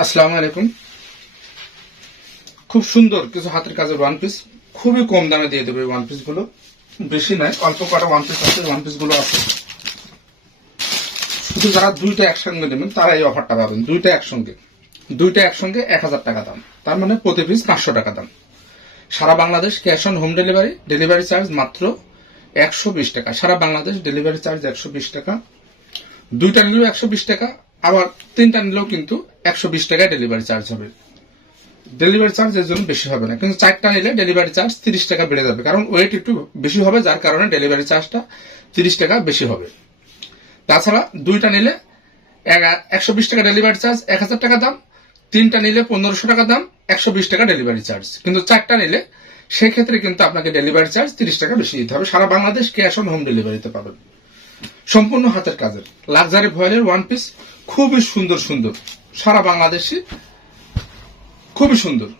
আসসালামু আলাইকুম। খুব সুন্দর কিছু হাতের কাজের ওয়ান পিস খুবই কম দামে দিয়ে দেবে। ওয়ান পিস গুলো বেশি নয়, অল্প কটা ওয়ান পিস আছে। ওয়ান পিস গুলো আছে, শুধু যারা দুইটা একসঙ্গে নেবেন তারা এই অফারটা পাবেন। দুইটা একসঙ্গে 1000 টাকা দাম, তার মানে প্রতি পিস 500 টাকা দাম। সারা Bangladesh cash on home delivery, delivery charge মাত্র 120 টাকা। সারা বাংলাদেশ ডেলিভারি চার্জ 120 টাকা। দুইটা নিলেও 120 টাকা, আবার তিনটা নিলেও কিন্তু 120 টাকায় ডেলিভারি চার্জ হবে। ডেলিভারি চার্জ এর জন্য বেশি হবে না, কিন্তু চারটা নিলে ডেলিভারি চার্জ 30 টাকা বেড়ে যাবে, কারণ ওয়েট একটু বেশি হবে, যার কারণে ডেলিভারি চার্জটা 30 টাকা বেশি হবে। তাছাড়া দুইটা নিলে 120 টাকা ডেলিভারি চার্জ, 1000 টাকা দাম। তিনটা নিলে 1500 টাকা দাম, 120 টাকা ডেলিভারি চার্জ। কিন্তু চারটা নিলে সেক্ষেত্রে কিন্তু আপনাকে ডেলিভারি চার্জ 30 টাকা বেশি দিতে হবে। সারা বাংলাদেশ ক্যাশ অন হোম ডেলিভারিতে পাবেন। সম্পূর্ণ হাতের কাজের লাক্সারি ভয়েলের ওয়ান পিস, খুবই সুন্দর সুন্দর, সারা বাংলাদেশে খুবই সুন্দর।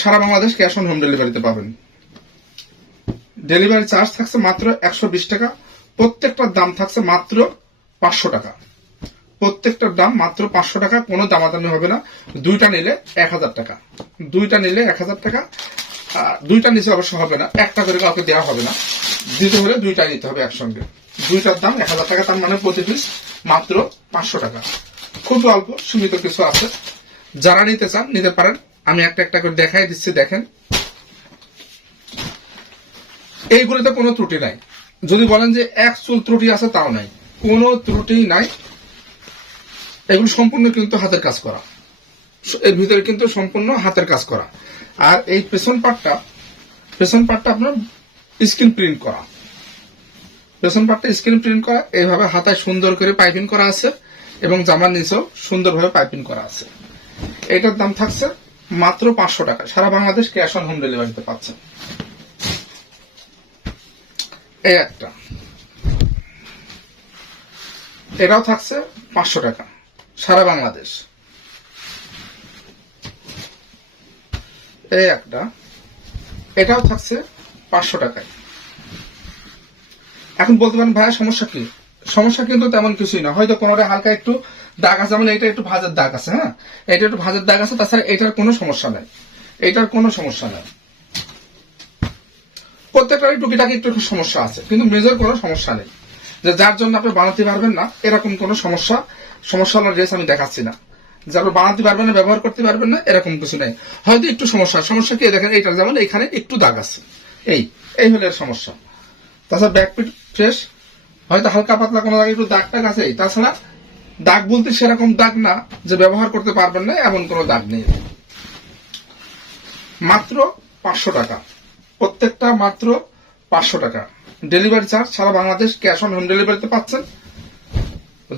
সারা বাংলাদেশ ক্যাশ অন হোম ডেলিভারিতে পাবেন। ডেলিভারি চার্জ থাকছে মাত্র 120 টাকা। প্রত্যেকটার দাম থাকছে মাত্র 500 টাকা। প্রত্যেকটার দাম মাত্র 500 টাকা, কোনো দামাদামি হবে না। দুইটা নিলে 1000 টাকা। দুইটা নিলে 1000 টাকা। দুইটা নিচে অবশ্য হবে না, একটা করে কাউকে দেওয়া হবে না। দিতে হলে দুইটা নিতে হবে একসঙ্গে। দুইটার দাম 1000 টাকা, তার মানে প্রতি পিস মাত্র 500 টাকা। খুব অল্প সীমিত কিছু আছে, যারা নিতে চান নিতে পারেন। আমি একটা একটা করে দেখাই দিচ্ছি, দেখেন। এইগুলোতে কোনো ত্রুটি নাই। যদি বলেন যে এক চুল ত্রুটি আছে, তাও নাই, কোনো ত্রুটি নাই। এগুলো সম্পূর্ণ কিন্তু হাতের কাজ করা, এর ভিতরে কিন্তু সম্পূর্ণ হাতের কাজ করা। আর এই পেছন পার্টটা আপনার স্ক্রিন প্রিন্ট করা। পেছন পার্টটা স্ক্রিন প্রিন্ট করা, এইভাবে হাতায় সুন্দর করে পাইপিং করা আছে, এবং জামার নিচেও সুন্দরভাবে পাইপিং করা আছে। এটার দাম থাকছে মাত্র 500 টাকা। সারা বাংলাদেশ ক্যাশ অন হোম ডেলিভারিতে পাচ্ছেন। এই একটা, এটাও থাকছে 500 টাকা, সারা বাংলাদেশ। এই একটা, এটাও থাকছে 500 টাকায়। এখন বলতে পারেন ভাইয়া সমস্যা কি? সমস্যা কিন্তু তেমন কিছুই না, হয়তো কোনোটা হালকা একটু দাগ আছে, যেমন এটা একটু ভাঁজের দাগ আছে। হ্যাঁ, এটা একটু ভাঁজের দাগ আছে, তাছাড়া এটার কোনো সমস্যা নাই। এটার কোনো সমস্যা নাই। প্রত্যেকটারই টুকিটাকি একটু সমস্যা আছে, কিন্তু মেজর কোনো সমস্যা নেই যে যার জন্য আপনি বানাতে পারবেন না, এরকম কোনো সমস্যা হলো ড্রেস আমি দেখাচ্ছি না। যারা বানাতে পারবেন না, ব্যবহার করতে পারবেন না, এরকম কিছু নেই। হয়তো একটু সমস্যা কি দেখেন, এইটা যেমন এখানে একটু দাগ আছে, এই হলো এর সমস্যা। তাছাড়া ব্যাকপিট ফ্রেশ, হয়তো হালকা পাতলা কোনো দাগ একটু দাগ টাগ আছে। তাছাড়া দাগ বলতে সেরকম দাগ না যে ব্যবহার করতে পারবেন না, এমন কোনো দাগ নেই। মাত্র 500 টাকা, প্রত্যেকটা মাত্র 500 টাকা। ডেলিভারি চার্জ সারা বাংলাদেশ ক্যাশ অন হোম ডেলিভারিতে পাচ্ছেন।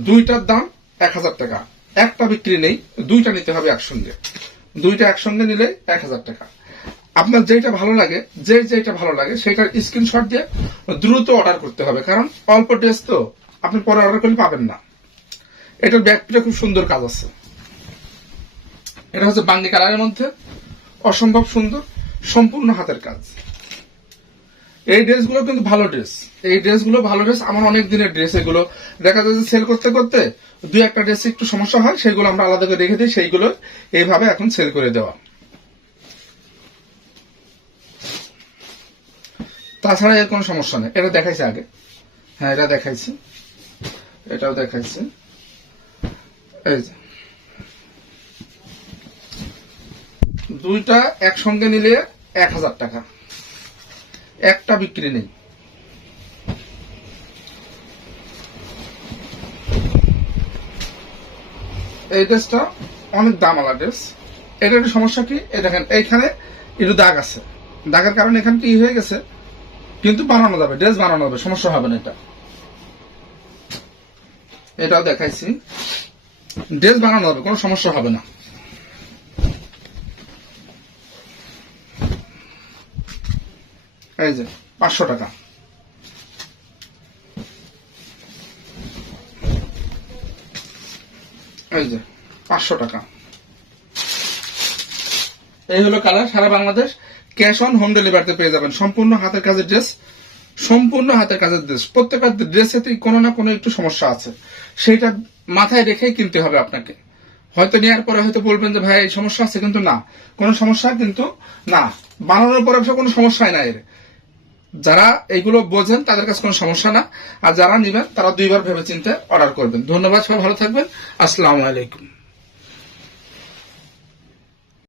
দুইটার দাম 1000 টাকা। একটা বিক্রি নেই, দুইটা নিতে হবে একসঙ্গে। দুইটা একসঙ্গে নিলে 1000 টাকা। আপনার যেটা ভালো লাগে, যেটা ভালো লাগে সেটার স্ক্রিনশট দিয়ে দ্রুত অর্ডার করতে হবে, কারণ অল্প ড্রেস তো, আপনি পরে অর্ডার করলে পাবেন না। এটার ব্যাকপিটা খুব সুন্দর কাজ আছে। এটা হচ্ছে বাঙ্গি কালারের মধ্যে, অসম্ভব সুন্দর, সম্পূর্ণ হাতের কাজ। এই ড্রেসগুলো কিন্তু ভালো ড্রেস, এই ড্রেসগুলো ভালো ড্রেস। আমার অনেক দিনের ড্রেস, এগুলো দেখা যায় যে সেল করতে করতে দুই একটা ড্রেস একটু সমস্যা হয়, সেগুলো আমরা আলাদা করে রেখে দিই, সেইগুলো এইভাবে এখন সেল করে দেওয়া। তাছাড়া এর কোনো সমস্যা নেই। এটা দেখাইছে আগে, হ্যাঁ এটা দেখাইছি, এটাও দেখাইছি। এই যে দুইটা একসঙ্গে নিলে 1000 টাকা, একটা বিক্রি নেই। এই ড্রেসটা অনেক দামালা ড্রেস। এটা একটু সমস্যা কি, এই দেখেন এইখানে একটু দাগ আছে, দাগের কারণে এখানে কি হয়ে গেছে, কিন্তু বানানো যাবে, ড্রেস বানানো যাবে, সমস্যা হবে না। এটাও দেখাইছি, ড্রেস বানানো যাবে, কোনো সমস্যা হবে না। এই যে 500 টাকা। এই যে 500 টাকা। এই হলো কালার। সারা বাংলাদেশ ক্যাশ অন হোম ডেলিভারিতে পেয়ে যাবেন। সম্পূর্ণ হাতের কাজের ড্রেস, সম্পূর্ণ হাতের কাজের ড্রেস। প্রত্যেকটা ড্রেসেতেই কোনো না কোনো একটু সমস্যা আছে, সেটা মাথায় রেখেই কিনতে হবে আপনাকে। হয়তো নেওয়ার পরে হয়তো বলবেন যে ভাই এই সমস্যা আছে, কিন্তু না, কোনো সমস্যা কিন্তু না, বানানোর পরে কোনো সমস্যাই না এর। যারা এগুলো বোঝেন তাদের কাছে কোনো সমস্যা না, আর যারা নিবেন তারা 2বার ভেবে চিন্তে অর্ডার করবেন। ধন্যবাদ, সবাই ভালো থাকবেন। আসসালামু আলাইকুম।